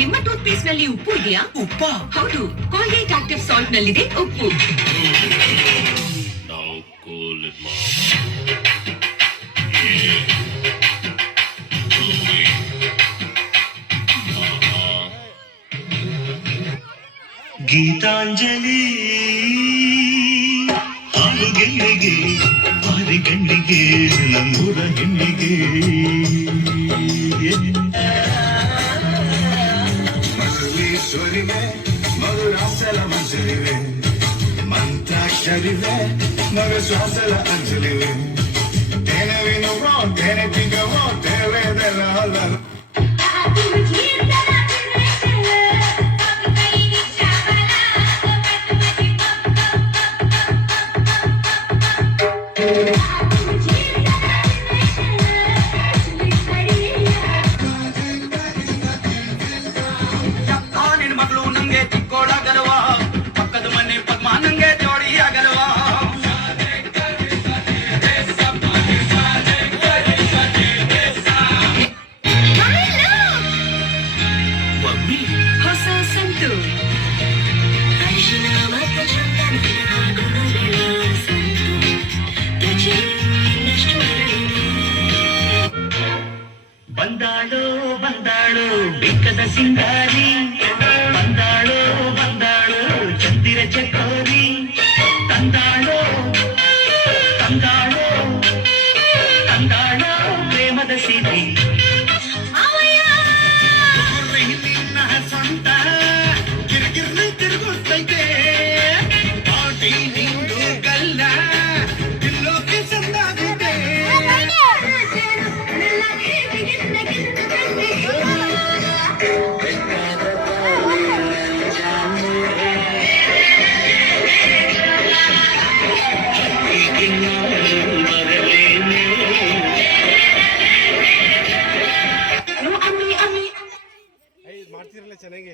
ನಿಮ್ಮ tooth paste ನಲ್ಲಿ ಉಪ್ಪು ಇದೆಯಾ? ಉಪ್ಪ? ಹೌದು, ಕಾಲ್ಗೇಟ್ ಆಕ್ಟಿವ್ ಸಾಲ್ಟ್ ನಲ್ಲಿದೆ ಉಪ್ಪು. ಗೀತಾಂಜಲಿ ಹಾಡು ಗೆಲ್ಲಿಗೆ ಬಾರಿ ಗಣ್ಣಿಗೆ ನಮ್ಮೂರ ಹೆಣ್ಣಿಗೆ ಮರುಳೀಶ್ವರಿವೆ ಮಧುರಾಸಲ ಮಂಜಲಿವೆ ಮಂತ್ರಾಕ್ಷರಿವೆ ನವೆ ಶ್ವಾಸಲ ಅಂಜಲಿವೆ ತೇನವಿನುವೋ ತೇನೆತಿಗವೋ ತೇವೇದಲ ಮಗಳು ನಂಗೆ ಚಿಕ್ಕೋಳಗಲ್ವ, ಪಕ್ಕದ ಮನೆ ಪದ್ಮ ನಂಗೆ ಜೋಡಿಯಾಗಲ್ವ. ಹೊಸ ಸಂತು ಬಂದಾಳು ಬಂದಾಳು ಬೆಕ್ಕದ ಸಿಂಗಾರಿ, ಬಂದಾಳು ಬಂದಾಳು ಚಂದಿರ ಚಕೋರಿ, ತಂದಾಳು ತಂದಾಳು ತಂದಾಳು ಪ್ರೇಮದ ಸಿರಿ. ನಿನ್ನ ಸ್ವಂತ ಗಿರ್ಗಿರ್ಲಿ ತಿರುಗುತ್ತೈತೆ ಪಾಟಿ ನಿಂದು ಗಲ್ಲ ಇಲ್ಲೋಕೆ ಚಂದಾಗುತ್ತೆ. ಮಾಡ್ತಿರಲ್ಲ ಚೆನ್ನಾಗಿ.